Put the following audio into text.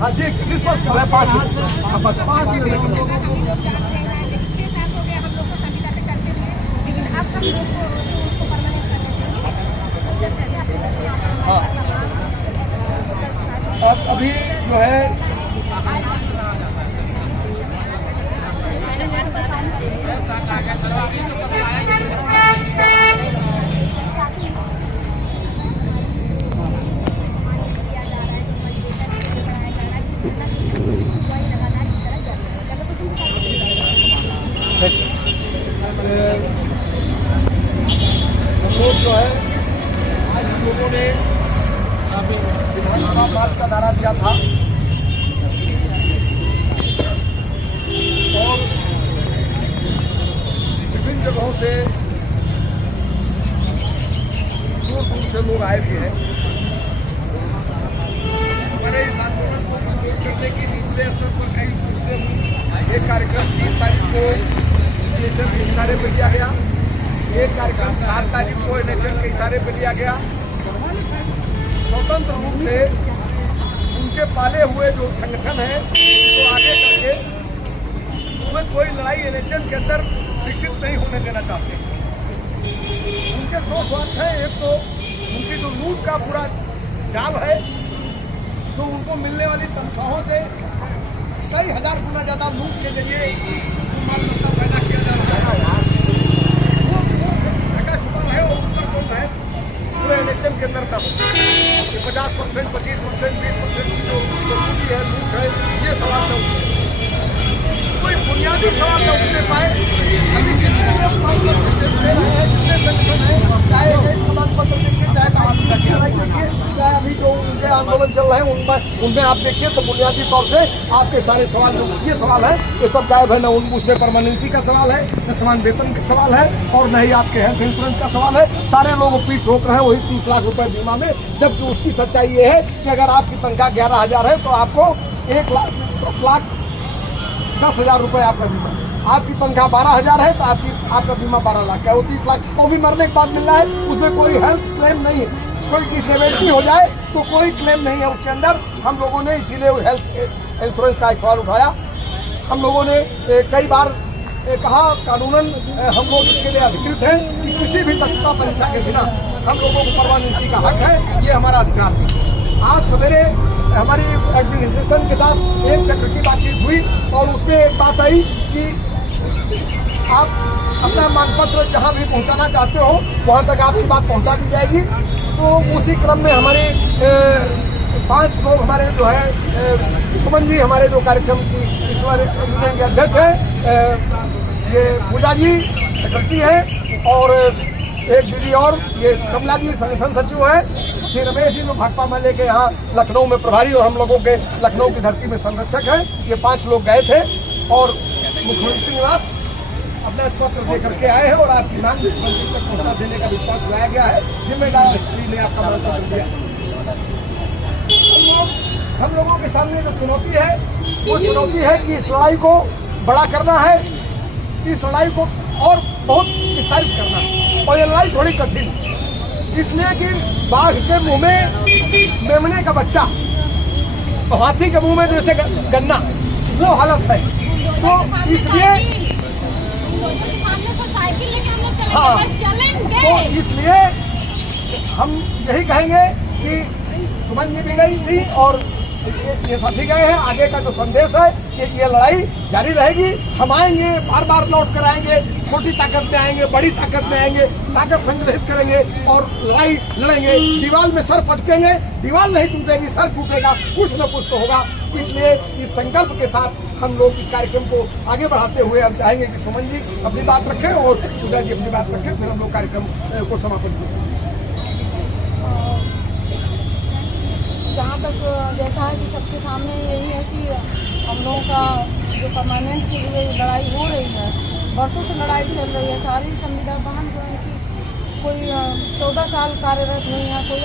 हाँ जी, क्रिसमस का है 5 6 साल हो गए हम लोग को संविदा पे करते हुए, लेकिन अब हम लोग को उसको परमानेंट करना चाहिए। अब अभी जो है जो है आज हम लोगों ने विधानसभा मार्च का नारा दिया था और विभिन्न जगहों से दूर दूर से लोग आए भी हैं। हमारे इस आंदोलन को मजबूत करने की निचले स्तर पर कई दूसरे एक कार्यक्रम 30 तारीख को एनएचएम के इशारे पर किया गया, एक कार्यक्रम 7 तारीख को एनएचएम के इशारे पर लिया गया। स्वतंत्र रूप से उनके पाले हुए जो संगठन है वो आगे करके उसमें कोई लड़ाई एनएचएम के अंदर विकसित नहीं होने देना चाहते। उनके दो स्वार्थ हैं, एक तो उनकी जो लूट का पूरा जाल है, जो उनको मिलने वाली तनख्वाहों से कई हजार गुना ज्यादा लूट के जरिए मालमत्ता पैदा किया जा रहा है। वो छुपा है और उत्तर कौन है पूरे एनएचएम के अंदर का 50%, 25%, 20% की जो वसूली है, लूट है, ये सवाल न उठे, कोई बुनियादी सवाल न उठने पाए। अभी जितने लोग दे रहे हैं, जितने संगठन है, चाहे देश समाज पत्र देखिए, चाहे लड़ाई देखिए, चाहे अभी जो उनके आंदोलन चल रहे हैं उनमें आप देखिए तो बुनियादी तौर से आपके सारे सवाल जो ये सवाल है ये सब गायब है। न उसमें परमानेंसी का सवाल है, न समान वेतन का सवाल है, और न ही आपके हेल्थ इंश्योरेंस का सवाल है। सारे लोग पीठ ठोक रहे हैं वही 30 लाख रुपए बीमा में, जबकि उसकी सच्चाई ये है कि अगर आपकी तनख्वाह 11,000 है तो आपको 1,10,10,000 रुपए आपका बीमा, आपकी तनख्वाह 12,000 है तो आपका बीमा 12 लाख का है, वो 30 लाख को भी मरने के बाद मिल रहा है। उसमें कोई हेल्थ क्लेम नहीं है, कोई डिसेबिलिटी हो जाए तो कोई क्लेम नहीं है उसके अंदर। हम लोगों ने इसीलिए हेल्थ इंश्योरेंस का एक सवाल उठाया। हम लोगों ने कई बार कहा कानूनन हम लोग इसके लिए अधिकृत हैं कि किसी भी दक्षता परीक्षा के बिना हम लोगों को परमानेंसी का हक है, ये हमारा अधिकार है। आज सवेरे हमारी एडमिनिस्ट्रेशन के साथ एक चक्र की बातचीत हुई और उसमें एक बात आई कि आप अपना मांग पत्र जहाँ भी पहुँचाना चाहते हो वहाँ तक आपकी बात पहुँचा दी जाएगी। तो उसी क्रम में हमारे 5 लोग हमारे जो है सुमन जी हमारे जो कार्यक्रम की इस बार यूनियन के अध्यक्ष हैं, ये पूजा जी सेक्रेटरी है, और एक दीदी और ये कमला जी संगठन सचिव है, फिर रमेश जी जो भाकपा माले के यहाँ लखनऊ में प्रभारी और हम लोगों के लखनऊ की धरती में संरक्षक हैं। ये 5 लोग गए थे और मुख्यमंत्री निवास अपना पत्र दे करके आए हैं और आपकी मांग मुख्यमंत्री तक पहुंचा देने का विश्वास लाया गया है। जिम्मेदार ने आपका मांग पत्र दिया। हम लोगों के सामने जो चुनौती है वो चुनौती है कि इस लड़ाई को बड़ा करना है, इस लड़ाई को और बहुत विस्तारित करना है, और ये लड़ाई थोड़ी कठिन है इसलिए कि बाघ के मुंह में मेमने का बच्चा, हाथी के मुंह में जैसे गन्ना, वो हालत है। तो इसलिए हाँ, तो इसलिए हम यही कहेंगे कि सुमन जी भी गई थी और ये साथी गए हैं। आगे का जो संदेश है कि ये लड़ाई जारी रहेगी। हम आएंगे, बार बार लौट कर आएंगे, छोटी ताकत में आएंगे, बड़ी ताकत में आएंगे, ताकत संग्रहित करेंगे और लड़ाई लड़ेंगे। दीवार में सर पटकेंगे, दीवार नहीं टूटेगी, सर टूटेगा, कुछ न कुछ तो होगा। इसलिए इस संकल्प के साथ हम लोग इस कार्यक्रम को आगे बढ़ाते हुए हम चाहेंगे कि सुमन जी अपनी बात रखें और पूजा जी अपनी बात रखें, फिर हम लोग कार्यक्रम को समापन करें। जहाँ तक देखा है कि सबके सामने यही है कि हम लोगों का जो परमानेंट के लिए लड़ाई हो रही है, वर्षों से लड़ाई चल रही है। सारी संविदा बहन जो है कि कोई 14 साल कार्यरत नहीं है, कोई